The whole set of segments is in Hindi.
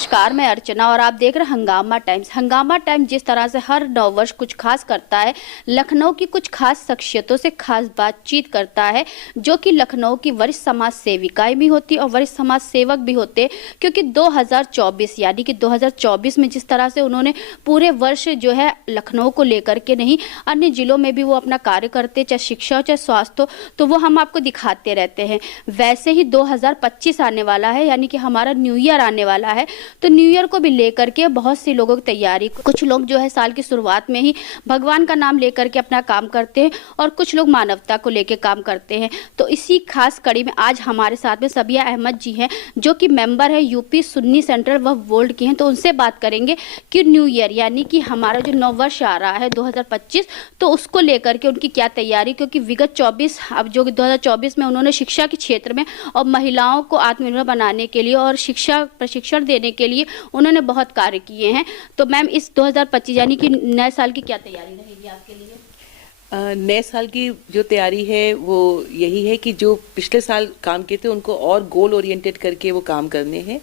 नमस्कार, मैं अर्चना और आप देख रहे हैं हंगामा टाइम्स। हंगामा टाइम्स जिस तरह से हर नववर्ष कुछ खास करता है, लखनऊ की कुछ खास शख्सियतों से खास बातचीत करता है, जो कि लखनऊ की वरिष्ठ समाज सेविकाएं भी होती और वरिष्ठ समाज सेवक भी होते। क्योंकि 2024 यानी कि 2024 में जिस तरह से उन्होंने पूरे वर्ष जो है लखनऊ को लेकर के नहीं, अन्य जिलों में भी वो अपना कार्य करते, चाहे शिक्षा हो चाहे स्वास्थ्य हो, तो वो हम आपको दिखाते रहते हैं। वैसे ही 2025 आने वाला है, यानी कि हमारा न्यू ईयर आने वाला है, तो न्यू ईयर को भी लेकर के बहुत सी लोगों की तैयारी। कुछ लोग जो है साल की शुरुआत में ही भगवान का नाम लेकर के अपना काम करते हैं और कुछ लोग मानवता को लेकर काम करते हैं। तो इसी खास कड़ी में आज हमारे साथ में सबिया अहमद जी हैं, जो कि मेंबर है यूपी सुन्नी सेंट्रल वक्फ बोर्ड की हैं। तो उनसे बात करेंगे कि न्यू ईयर यानी कि हमारा जो नववर्ष आ रहा है 2025, तो उसको लेकर के उनकी क्या तैयारी, क्योंकि विगत 24 अब जो 2024 में उन्होंने शिक्षा के क्षेत्र में और महिलाओं को आत्मनिर्भर बनाने के लिए और शिक्षा प्रशिक्षण देने के लिए उन्होंने बहुत कार्य किए हैं। तो मैम, इस 2025 यानी कि नए साल की क्या तैयारी रहेगी आपके लिए? नए साल की जो तैयारी है वो यही है कि जो पिछले साल काम किए थे उनको और गोल ओरिएंटेड करके वो काम करने हैं,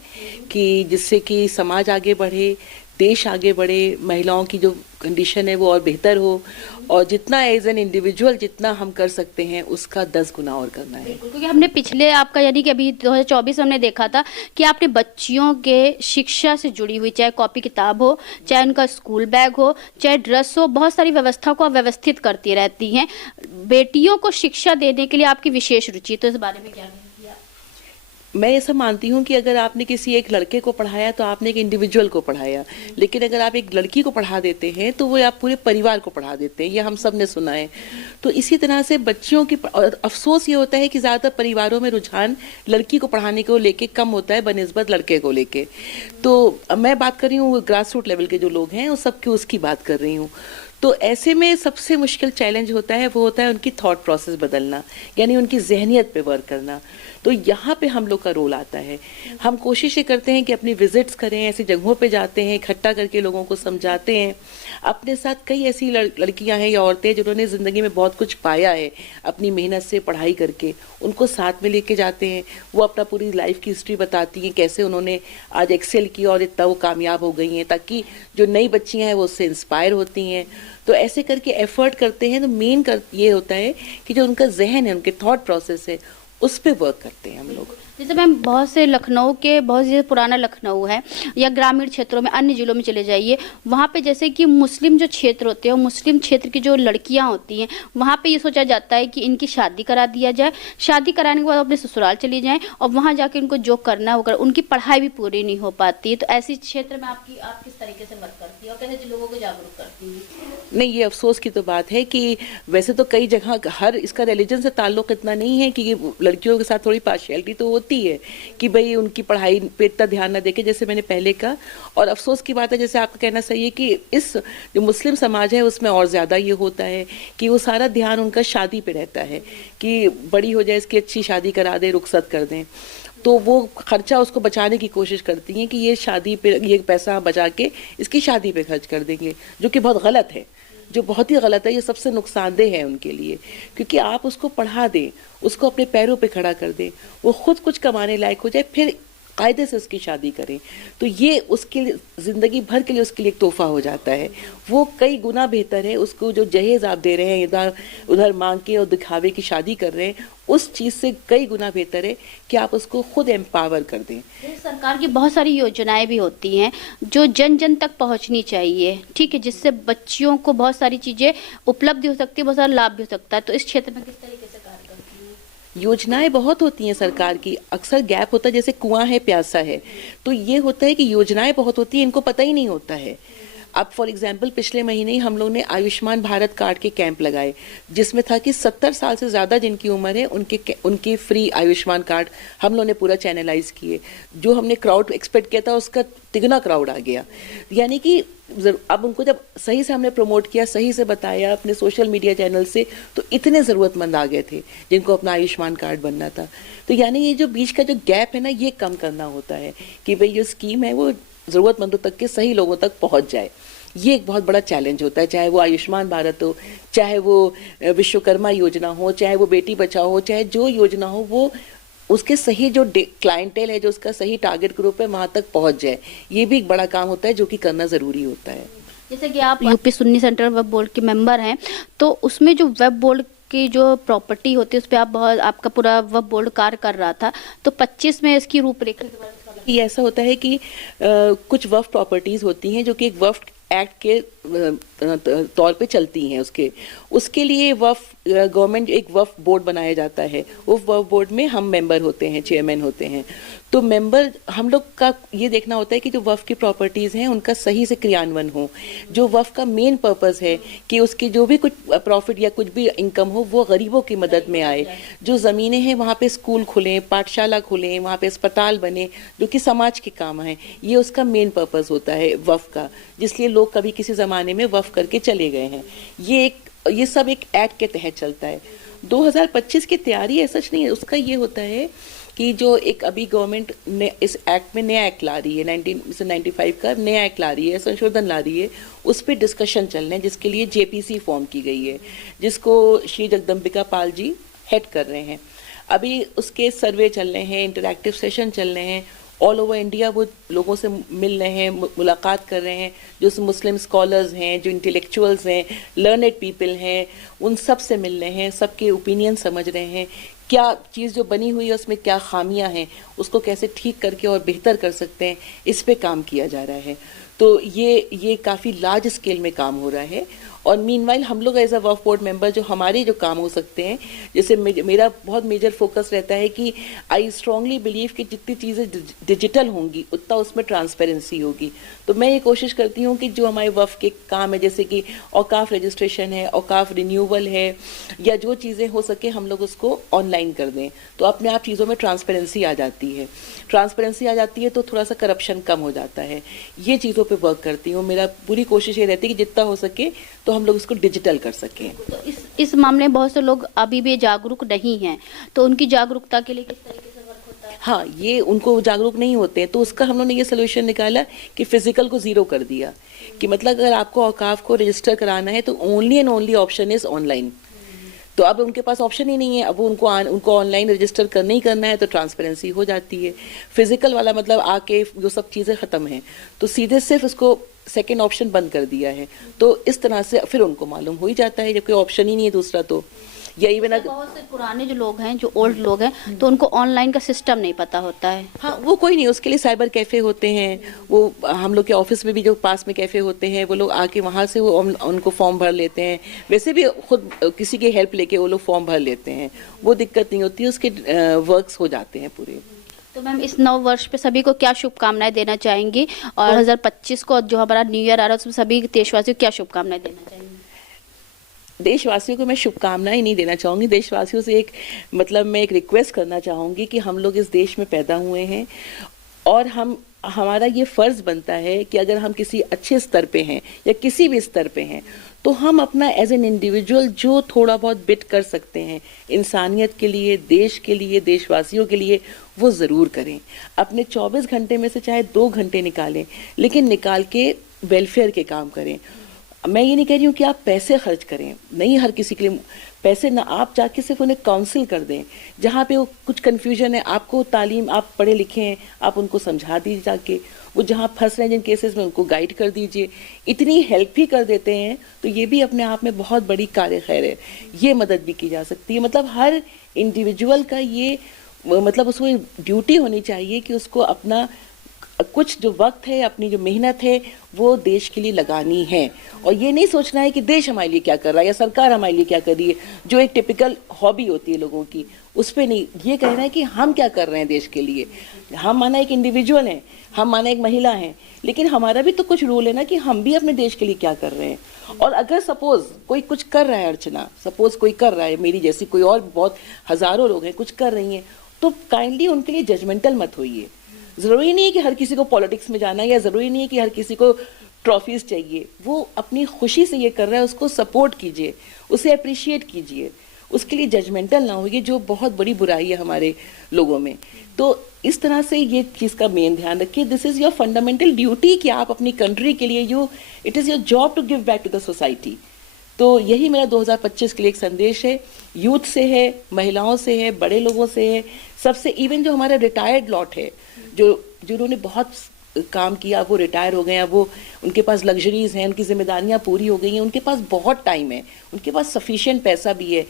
कि जिससे कि समाज आगे बढ़े, देश आगे बढ़े, महिलाओं की जो कंडीशन है वो और बेहतर हो, और जितना एज एन इंडिविजुअल जितना हम कर सकते हैं उसका 10 गुना और करना है। क्योंकि हमने पिछले आपका यानी कि अभी 2024 में हमने देखा था कि आपने बच्चियों के शिक्षा से जुड़ी हुई, चाहे कॉपी किताब हो, चाहे उनका स्कूल बैग हो, चाहे ड्रेस हो, बहुत सारी व्यवस्था को आप व्यवस्थित करती रहती हैं। बेटियों को शिक्षा देने के लिए आपकी विशेष रुचि, तो इस बारे में क्या कहेंगी? मैं ऐसा मानती हूँ कि अगर आपने किसी एक लड़के को पढ़ाया तो आपने एक इंडिविजुअल को पढ़ाया, लेकिन अगर आप एक लड़की को पढ़ा देते हैं तो वो आप पूरे परिवार को पढ़ा देते हैं। ये हम सब ने सुना है। तो इसी तरह से बच्चियों की, और अफसोस ये होता है कि ज़्यादातर परिवारों में रुझान लड़की को पढ़ाने को लेके कम होता है बनिस्बत लड़के को लेके। तो मैं बात कर रही हूँ ग्रास रूट लेवल के जो लोग हैं, वो सबकी उसकी बात कर रही हूँ। तो ऐसे में सबसे मुश्किल चैलेंज होता है वो होता है उनकी थॉट प्रोसेस बदलना, यानी उनकी जहनियत पे वर्क करना। तो यहाँ पे हम लोग का रोल आता है। हम कोशिश ये करते हैं कि अपनी विजिट्स करें, ऐसी जगहों पे जाते हैं, इकट्ठा करके लोगों को समझाते हैं। अपने साथ कई ऐसी लड़कियां हैं या औरतें जिन्होंने ज़िंदगी में बहुत कुछ पाया है अपनी मेहनत से, पढ़ाई करके, उनको साथ में लेके जाते हैं। वो अपना पूरी लाइफ की हिस्ट्री बताती हैं, कैसे उन्होंने आज एक्सेल किया और इतना वो कामयाब हो गई हैं, ताकि जो नई बच्चियां हैं वो उससे इंस्पायर होती हैं। तो ऐसे करके एफर्ट करते हैं। तो मेन ये होता है कि जो उनका जहन है, उनके थॉट प्रोसेस है, उस पे वर्क करते हैं हम लोग। जैसे मैम, बहुत से लखनऊ के, बहुत से पुराना लखनऊ है या ग्रामीण क्षेत्रों में, अन्य जिलों में चले जाइए, वहाँ पे जैसे कि मुस्लिम जो क्षेत्र होते हैं, मुस्लिम क्षेत्र की जो लड़कियाँ होती हैं, वहाँ पे ये सोचा जाता है कि इनकी शादी करा दिया जाए, शादी कराने के बाद अपने ससुराल चली जाएं और वहाँ जाके इनको जो करना है वो कर, उनकी पढ़ाई भी पूरी नहीं हो पाती है। तो ऐसी क्षेत्र में आप किस तरीके से वर्क करती है और कैसे लोगों को जागरूक करती है? नहीं, ये अफसोस की तो बात है कि वैसे तो कई जगह हर इसका रिलीजन से ताल्लुक इतना नहीं है, कि लड़कियों के साथ थोड़ी पार्शियलिटी तो होती है कि भाई उनकी पढ़ाई पे इतना ध्यान न देके, जैसे मैंने पहले कहा। और अफसोस की बात है, जैसे आपका कहना सही है, कि इस जो मुस्लिम समाज है उसमें और ज़्यादा ये होता है कि वो सारा ध्यान उनका शादी पे रहता है, कि बड़ी हो जाए, इसकी अच्छी शादी करा दें, रुखसत कर दें। तो वो खर्चा उसको बचाने की कोशिश करती हैं कि ये शादी पे, ये पैसा बचा के इसकी शादी पे खर्च कर देंगे, जो कि बहुत गलत है, जो बहुत ही गलत है। ये सबसे नुकसानदेह है उनके लिए, क्योंकि आप उसको पढ़ा दें, उसको अपने पैरों पे खड़ा कर दें, वो खुद कुछ कमाने लायक हो जाए, फिर कायदे से उसकी शादी करें, तो ये उसके लिए ज़िंदगी भर के लिए उसके लिए एक तोहफा हो जाता है। वो कई गुना बेहतर है, उसको जो जहेज आप दे रहे हैं, इधर उधर मांग के और दिखावे की शादी कर रहे हैं, उस चीज़ से कई गुना बेहतर है कि आप उसको खुद एम्पावर कर दें। सरकार की बहुत सारी योजनाएं भी होती हैं जो जन जन तक पहुंचनी चाहिए, ठीक है, जिससे बच्चियों को बहुत सारी चीज़ें उपलब्ध हो सकती है, बहुत सारा लाभ भी हो सकता है। तो इस क्षेत्र में किस तरीके से कार्य करती हैं? योजनाएं बहुत होती हैं सरकार की, अक्सर गैप होता है, जैसे कुआं है प्यासा है, तो ये होता है कि योजनाएं बहुत होती हैं, इनको पता ही नहीं होता है। अब फॉर एग्जांपल पिछले महीने ही हम लोग ने आयुष्मान भारत कार्ड के कैंप लगाए, जिसमें था कि 70 साल से ज़्यादा जिनकी उम्र है उनके फ्री आयुष्मान कार्ड हम लोग ने पूरा चैनलाइज किए। जो हमने क्राउड एक्सपेक्ट किया था उसका तिगुना क्राउड आ गया। यानी कि अब उनको जब सही से हमने प्रमोट किया, सही से बताया अपने सोशल मीडिया चैनल से, तो इतने ज़रूरतमंद आ गए थे जिनको अपना आयुष्मान कार्ड बनना था। तो यानी ये जो बीच का जो गैप है ना, ये कम करना होता है कि भाई जो स्कीम है वो ज़रूरतमंदों तक के सही लोगों तक पहुंच जाए। ये एक बहुत बड़ा चैलेंज होता है, चाहे वो आयुष्मान भारत हो, चाहे वो विश्वकर्मा योजना हो, चाहे वो बेटी बचाओ हो, चाहे जो योजना हो, वो उसके सही जो क्लाइंटेल है, जो उसका सही टारगेट ग्रुप है, वहां तक पहुंच जाए। ये भी एक बड़ा काम होता है जो कि करना जरूरी होता है। जैसे कि आप UP Sunni central web board के मेंबर हैं, तो उसमें जो वेब बोर्ड की जो प्रॉपर्टी होती है उस पर आपका पूरा वेब बोर्ड कार्य कर रहा था, तो 25 में इसकी रूपरेखा के बारे में ये ऐसा होता है कि कुछ वक्फ प्रॉपर्टीज होती हैं जो कि एक वक्फ एक्ट के तौर पे चलती हैं। उसके लिए वक्फ गवर्नमेंट एक वक्फ बोर्ड बनाया जाता है। उस वक्फ बोर्ड में हम मेंबर होते हैं, चेयरमैन होते हैं। तो मेंबर हम लोग का ये देखना होता है कि जो वक्फ की प्रॉपर्टीज हैं उनका सही से क्रियान्वयन हो। जो वक्फ का मेन पर्पस है कि उसकी जो भी कुछ प्रॉफिट या कुछ भी इनकम हो वो गरीबों की मदद में आए। जो ज़मीनें हैं वहाँ पे स्कूल खुलें, पाठशाला खुलें, वहाँ पे अस्पताल बने जो कि समाज के काम हैं। ये उसका मेन पर्पस होता है वक्फ का, जिसलिए लोग कभी किसी ज़माने में वक्फ करके चले गए हैं। ये सब एक एक्ट के तहत चलता है। 2025 की तैयारी ऐसा नहीं है, उसका ये होता है कि जो एक अभी गवर्नमेंट ने इस एक्ट में नया एक्ट ला रही है, 1995 का नया एक्ट ला रही है, संशोधन ला रही है, उस पर डिस्कशन चल रहे हैं, जिसके लिए जेपीसी फॉर्म की गई है, जिसको श्री जगदम्बिका पाल जी हेड कर रहे हैं। अभी उसके सर्वे चल रहे हैं, इंटरैक्टिव सेशन चल रहे हैं, ऑल ओवर इंडिया वो लोगों से मिल रहे हैं, मुलाकात कर रहे हैं, जो मुस्लिम स्कॉलर्स हैं, जो इंटेलेक्चुअल्स हैं, लर्नेड पीपल हैं, उन सब से मिल रहे हैं, सबके ओपिनियन समझ रहे हैं, क्या चीज़ जो बनी हुई है उसमें क्या खामियां हैं, उसको कैसे ठीक करके और बेहतर कर सकते हैं, इस पे काम किया जा रहा है। तो ये काफ़ी लार्ज स्केल में काम हो रहा है। और मीनवाइल हम लोग as a Waqf board member जो हमारे जो काम हो सकते हैं, जैसे मेरा बहुत मेजर फोकस रहता है कि आई स्ट्रांगली बिलीव कि जितनी चीज़ें डिजिटल होंगी उतना उसमें ट्रांसपेरेंसी होगी। तो मैं ये कोशिश करती हूँ कि जो हमारे वक्फ के काम है, जैसे कि औकाफ रजिस्ट्रेशन है, औकाफ रिन्यूअल है, या जो चीज़ें हो सके हम लोग उसको ऑनलाइन कर दें, तो अपने आप चीज़ों में ट्रांसपेरेंसी आ जाती है। ट्रांसपेरेंसी आ जाती है तो थोड़ा सा करप्शन कम हो जाता है। ये चीज़ों पे वर्क करती हूँ। मेरा पूरी कोशिश ये रहती है कि जितना हो सके तो हम लोग उसको डिजिटल कर सकें। तो इस मामले में बहुत से लोग अभी भी जागरूक नहीं हैं, तो उनकी जागरूकता के लिए किस तरीके से वर्क होता है? हाँ, ये उनको जागरूक नहीं होते हैं, तो उसका हम लोग ने ये सोल्यूशन निकाला कि फिजिकल को जीरो कर दिया, कि मतलब अगर आपको औकाफ को रजिस्टर कराना है तो only and only option is online. तो अब उनके पास ऑप्शन ही नहीं है, अब उनको ऑनलाइन रजिस्टर करना ही करना है, तो ट्रांसपेरेंसी हो जाती है। फिजिकल वाला मतलब आके जो सब चीज़ें ख़त्म हैं, तो सीधे सिर्फ उसको सेकेंड ऑप्शन बंद कर दिया है। तो इस तरह से फिर उनको मालूम हो ही जाता है, जब कोई ऑप्शन ही नहीं है दूसरा। तो या इवन अगर बहुत से पुराने जो लोग हैं, जो ओल्ड लोग हैं, तो उनको ऑनलाइन का सिस्टम नहीं पता होता है। हाँ, वो कोई नहीं, उसके लिए साइबर कैफ़े होते हैं। वो हम लोग के ऑफिस में भी जो पास में कैफ़े होते हैं, वो लोग आके वहाँ से वो उनको फॉर्म भर लेते हैं। वैसे भी खुद किसी की हेल्प लेके वो लोग फॉर्म भर लेते हैं, वो दिक्कत नहीं होती, उसके वर्क्स हो जाते हैं पूरे। तो मैम, इस नव वर्ष पे सभी को क्या शुभकामनाएं देना चाहेंगी, और 2025 को जो हमारा न्यू ईयर आ रहा है उसमें सभी देशवासियों को क्या शुभकामनाएं देना चाहेंगी? देशवासियों को मैं शुभकामनाएं नहीं देना चाहूँगी। देशवासियों से मैं एक रिक्वेस्ट करना चाहूँगी कि हम लोग इस देश में पैदा हुए हैं, और हमारा ये फ़र्ज़ बनता है कि अगर हम किसी अच्छे स्तर पे हैं या किसी भी स्तर पे हैं, तो हम अपना एज एन इंडिविजुअल जो थोड़ा बहुत बिट कर सकते हैं इंसानियत के लिए, देश के लिए, देशवासियों के लिए, वो ज़रूर करें। अपने 24 घंटे में से चाहे 2 घंटे निकालें, लेकिन निकाल के वेलफेयर के काम करें। मैं ये नहीं कह रही हूँ कि आप पैसे खर्च करें, नहीं, हर किसी के लिए पैसे ना, आप जाके सिर्फ उन्हें काउंसिल कर दें। जहाँ पे वो कुछ कन्फ्यूजन है, आपको तालीम, आप पढ़े लिखे हैं, आप उनको समझा दीजिए जाके। वो जहाँ फंस रहे हैं जिन केसेस में, उनको गाइड कर दीजिए। इतनी हेल्प भी कर देते हैं तो ये भी अपने आप में बहुत बड़ी कार्य खैर है। ये मदद भी की जा सकती है। मतलब हर इंडिविजुअल का ये उसको ड्यूटी होनी चाहिए कि उसको अपना कुछ जो वक्त है, अपनी जो मेहनत है, वो देश के लिए लगानी है। और ये नहीं सोचना है कि देश हमारे लिए क्या कर रहा है या सरकार हमारे लिए क्या कर रही है, जो एक टिपिकल हॉबी होती है लोगों की, उस पर नहीं। ये कहना है कि हम क्या कर रहे हैं देश के लिए। हम माना एक इंडिविजुअल हैं, हम माना एक महिला हैं, लेकिन हमारा भी तो कुछ रोल है ना कि हम भी अपने देश के लिए क्या कर रहे हैं। और अगर सपोज कोई कुछ कर रहा है, अर्चना सपोज कोई कर रहा है, मेरी जैसी कोई और बहुत हजारों लोग हैं कुछ कर रही हैं, तो काइंडली उनके लिए जजमेंटल मत होइए। ज़रूरी नहीं है कि हर किसी को पॉलिटिक्स में जाना है, या ज़रूरी नहीं है कि हर किसी को ट्रॉफीज चाहिए। वो अपनी खुशी से ये कर रहा है, उसको सपोर्ट कीजिए, उसे अप्रिशिएट कीजिए, उसके लिए जजमेंटल ना होइए, जो बहुत बड़ी बुराई है हमारे लोगों में। तो इस तरह से ये चीज़ का मेन ध्यान रखिए। This is your fundamental duty कि आप अपनी कंट्री के लिए it is your job to give back to the society. तो यही मेरा 2025 के लिए एक संदेश है, यूथ से है, महिलाओं से है, बड़े लोगों से है, सबसे, इवन जो हमारा रिटायर्ड लॉट है, जो जिन्होंने बहुत काम किया, वो रिटायर हो गए हैं, वो उनके पास लग्जरीज हैं, उनकी जिम्मेदारियां पूरी हो गई हैं, उनके पास बहुत टाइम है, उनके पास सफिशिएंट पैसा भी है,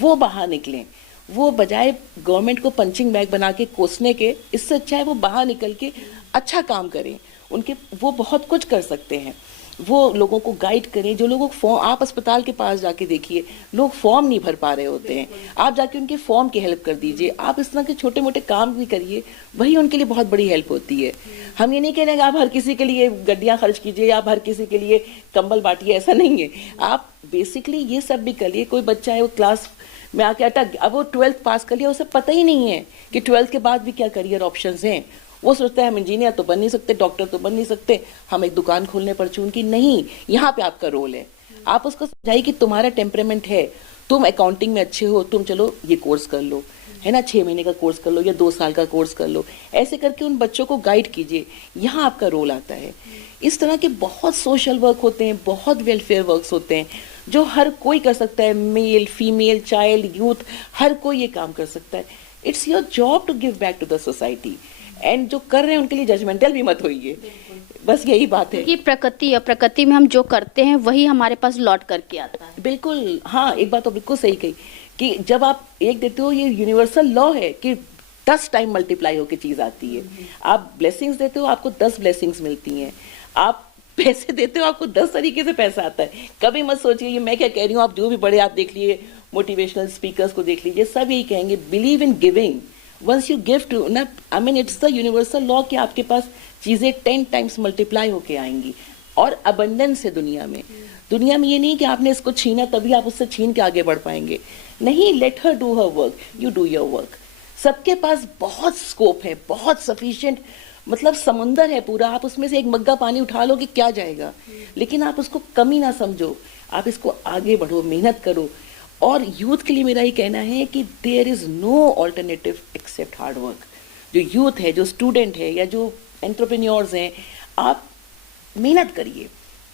वो बाहर निकलें। वो बजाय गवर्नमेंट को पंचिंग बैग बना के कोसने के, इससे अच्छा है वो बाहर निकल के अच्छा काम करें। उनके वो बहुत कुछ कर सकते हैं, वो लोगों को गाइड करें। जो लोगों को फॉर्म, आप अस्पताल के पास जाके देखिए, लोग फॉर्म नहीं भर पा रहे होते हैं, आप जाके उनके फॉर्म की हेल्प कर दीजिए। आप इस तरह के छोटे मोटे काम भी करिए, वही उनके लिए बहुत बड़ी हेल्प होती है। हम ये नहीं कह रहे कि आप हर किसी के लिए गड्डियां खर्च कीजिए, आप हर किसी के लिए कंबल बांटिए, ऐसा नहीं है। आप बेसिकली ये सब भी करिए। कोई बच्चा है वो क्लास में आके अटक, अब वो 12th पास कर लिया, उसे पता ही नहीं है कि 12th के बाद भी क्या करियर ऑप्शंस हैं। वो सोचता है हम इंजीनियर तो बन नहीं सकते, डॉक्टर तो बन नहीं सकते, हम एक दुकान खोलने पर चून की नहीं, यहाँ पे आपका रोल है। आप उसको समझाइए कि तुम्हारा टेम्परामेंट है, तुम अकाउंटिंग में अच्छे हो, तुम चलो ये कोर्स कर लो, है ना, 6 महीने का कोर्स कर लो या 2 साल का कोर्स कर लो। ऐसे करके उन बच्चों को गाइड कीजिए, यहाँ आपका रोल आता है। इस तरह के बहुत सोशल वर्क होते हैं, बहुत वेलफेयर वर्क्स होते हैं जो हर कोई कर सकता है, मेल, फीमेल, चाइल्ड, यूथ, हर कोई ये काम कर सकता है। It's your job to give back to the society. And जो कर रहे हैं उनके लिए जजमेंटल भी मत होइए, बस यही बात है कि प्रकृति में हम जो करते हैं वही हमारे पास लौट करके आता है। बिल्कुल, हाँ, एक बात तो बिल्कुल सही कही कि जब आप एक देते हो, ये यूनिवर्सल लॉ है कि 10 टाइम मल्टीप्लाई होकर चीज आती है। आप ब्लेसिंग्स देते हो, आपको 10 ब्लेसिंग्स मिलती हैं। आप पैसे देते हो, आपको 10 तरीके से पैसा आता है। कभी मत सोचिए ये मैं क्या कह रही हूँ, आप जो भी बड़े आप देख लीजिए, मोटिवेशनल स्पीकर्स को देख लीजिए, सब यही कहेंगे, believe in giving. Once you give to ना, I mean it's the universal law कि आपके पास चीजें 10 टाइम्स मल्टीप्लाई होके आएंगी। और अबंडेंस है दुनिया में। दुनिया में ये नहीं कि आपने इसको छीना तभी आप उससे छीन के आगे बढ़ पाएंगे, नहीं। Let her do her work, you do your work. सबके पास बहुत स्कोप है, बहुत सफिशिएंट, मतलब समुंदर है पूरा, आप उसमें से एक मग्गा पानी उठा लो कि क्या जाएगा, लेकिन आप उसको कमी ना समझो, आप इसको आगे बढ़ो, मेहनत करो। और यूथ के लिए मेरा ये कहना है कि there is no alternative except hard work. जो यूथ है, जो स्टूडेंट है या जो एंटरप्रेन्योर्स हैं, आप मेहनत करिए,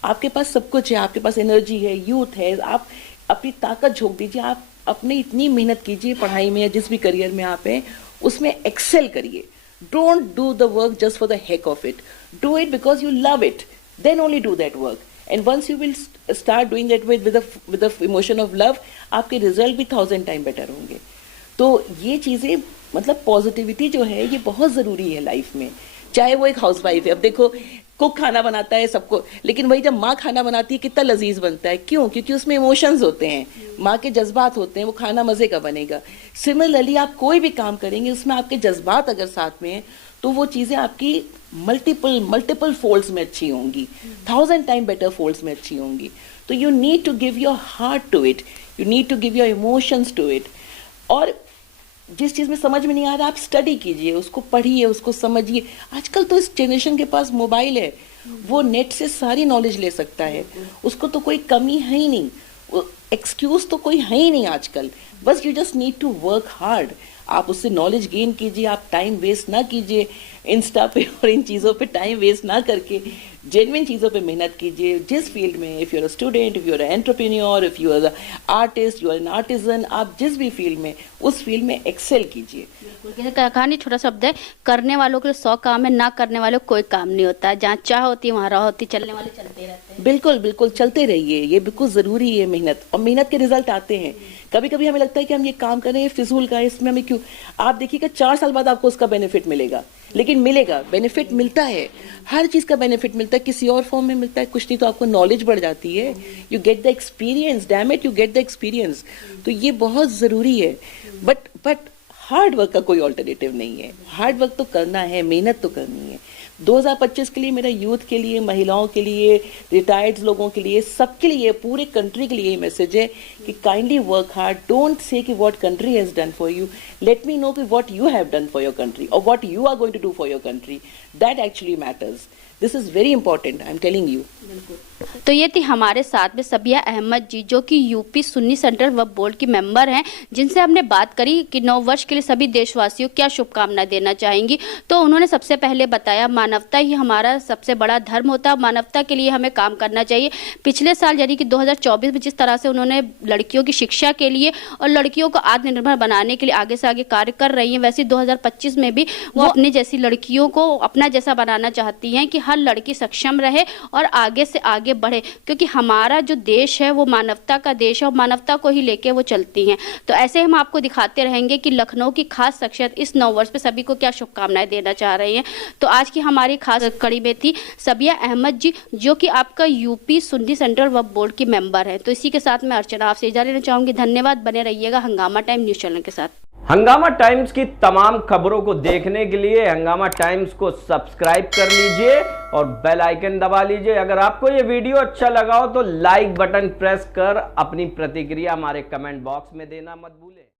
आपके पास सब कुछ है, आपके पास एनर्जी है, यूथ है, आप अपनी ताकत झोंक दीजिए, आप अपनी इतनी मेहनत कीजिए पढ़ाई में या जिस भी करियर में आप हैं उसमें एक्सेल करिए। Don't do the work just for the heck of it, do it because you love it, then only do that work. And once you will start doing that with the emotion of love, आपके रिजल्ट भी 1000 टाइम बेटर होंगे। तो ये चीजें, मतलब पॉजिटिविटी जो है ये बहुत जरूरी है लाइफ में। चाहे वो एक हाउसवाइफ है, अब देखो कुक खाना बनाता है सबको, लेकिन वही जब माँ खाना बनाती है कितना लजीज बनता है, क्यों? क्योंकि उसमें इमोशंस होते हैं, माँ के जज्बात होते हैं, वो खाना मजे का बनेगा। सिमिलरली आप कोई भी काम करेंगे उसमें आपके जज्बात अगर साथ में हैं तो वो चीजें आपकी मल्टीपल फोल्ड्स में अच्छी होंगी, 1000 टाइम बेटर फोल्ड्स में अच्छी होंगी। तो you need to give your heart to it, you need to give your emotions to it. और जिस चीज में समझ में नहीं आ रहा आप स्टडी कीजिए, उसको पढ़िए, उसको समझिए। आजकल तो इस जनरेशन के पास मोबाइल है, वो नेट से सारी नॉलेज ले सकता है, उसको तो कोई कमी है ही नहीं, एक्सक्यूज तो कोई है ही नहीं आजकल। बस you just need to work hard. आप उससे नॉलेज गेन कीजिए, आप टाइम वेस्ट ना कीजिए इंस्टा पे और इन चीज़ों पे टाइम वेस्ट ना करके जेन्युइन चीज़ों पे मेहनत कीजिए। जिस फील्ड में, if you are a student, if you are entrepreneur, if you are a artist, you are an artisan, आप जिस भी फील्ड में, उस फील्ड में एक्सेल कीजिए। कहानी छोटा शब्द है, करने वालों के लिए 100 काम है, ना करने वालों को कोई काम नहीं होता है। जहाँ चाह होती है वहाँ राह होती, चलने वाले चलते रहते हैं। बिल्कुल बिल्कुल, चलते रहिए, ये बिल्कुल जरूरी है मेहनत, और मेहनत के रिजल्ट आते हैं। कभी कभी हमें लगता है कि हम ये काम कर रहे हैं फिजूल का, इसमें हमें क्यों, आप देखिएगा 4 साल बाद आपको उसका बेनिफिट मिलेगा, लेकिन मिलेगा, बेनिफिट मिलता है, हर चीज का बेनिफिट मिलता है, किसी और फॉर्म में मिलता है, कुछ नहीं तो आपको नॉलेज बढ़ जाती है, you get the experience, damn it, you get the experience. तो ये बहुत जरूरी है। बट हार्ड वर्क का कोई ऑल्टरनेटिव नहीं है, हार्ड वर्क तो करना है, मेहनत तो करनी है। 2025 के लिए मेरा यूथ के लिए, महिलाओं के लिए, रिटायर्ड लोगों के लिए, सबके लिए, पूरे कंट्री के लिए मैसेज है कि kindly work hard. Don't say कि what country has done for you, let me know कि what you have done for your country और what you are going to do for your country, that actually matters. This is very important, I am telling you. तो ये थी हमारे साथ में सबिया अहमद जी, जो कि यूपी सुन्नी सेंट्रल वक्फ बोर्ड की मेंबर हैं, जिनसे हमने बात करी कि नव वर्ष के लिए सभी देशवासियों क्या शुभकामनाएं देना चाहेंगी। तो उन्होंने सबसे पहले बताया मानवता ही हमारा सबसे बड़ा धर्म होता है, मानवता के लिए हमें काम करना चाहिए। पिछले साल यानी कि 2024 में जिस तरह से उन्होंने लड़कियों की शिक्षा के लिए और लड़कियों को आत्मनिर्भर बनाने के लिए आगे से आगे कार्य कर रही हैं, वैसे 2025 में भी वो अपने जैसी लड़कियों को अपना जैसा बनाना चाहती हैं कि हर लड़की सक्षम रहे और आगे से आगे बढ़े, क्योंकि हमारा जो देश है वो मानवता का देश है और मानवता को ही लेके वो चलती हैं। तो ऐसे हम आपको दिखाते रहेंगे कि लखनऊ की खास शख्सियत इस नव वर्ष पे सभी को क्या शुभकामनाएं देना चाह रही हैं। तो आज की हमारी खास कड़ी में थी सबिया अहमद जी, जो कि आपका यूपी सुन्नी सेंट्रल वक्फ बोर्ड की मेंबर है। तो इसी के साथ मैं अर्चना आपसे इजाजत लेना चाहूंगी। धन्यवाद, बने रहिएगा हंगामा टाइम न्यूज चैनल के साथ। हंगामा टाइम्स की तमाम खबरों को देखने के लिए हंगामा टाइम्स को सब्सक्राइब कर लीजिए और बेल आइकन दबा लीजिए। अगर आपको ये वीडियो अच्छा लगा हो तो लाइक बटन प्रेस कर अपनी प्रतिक्रिया हमारे कमेंट बॉक्स में देना मत भूलें।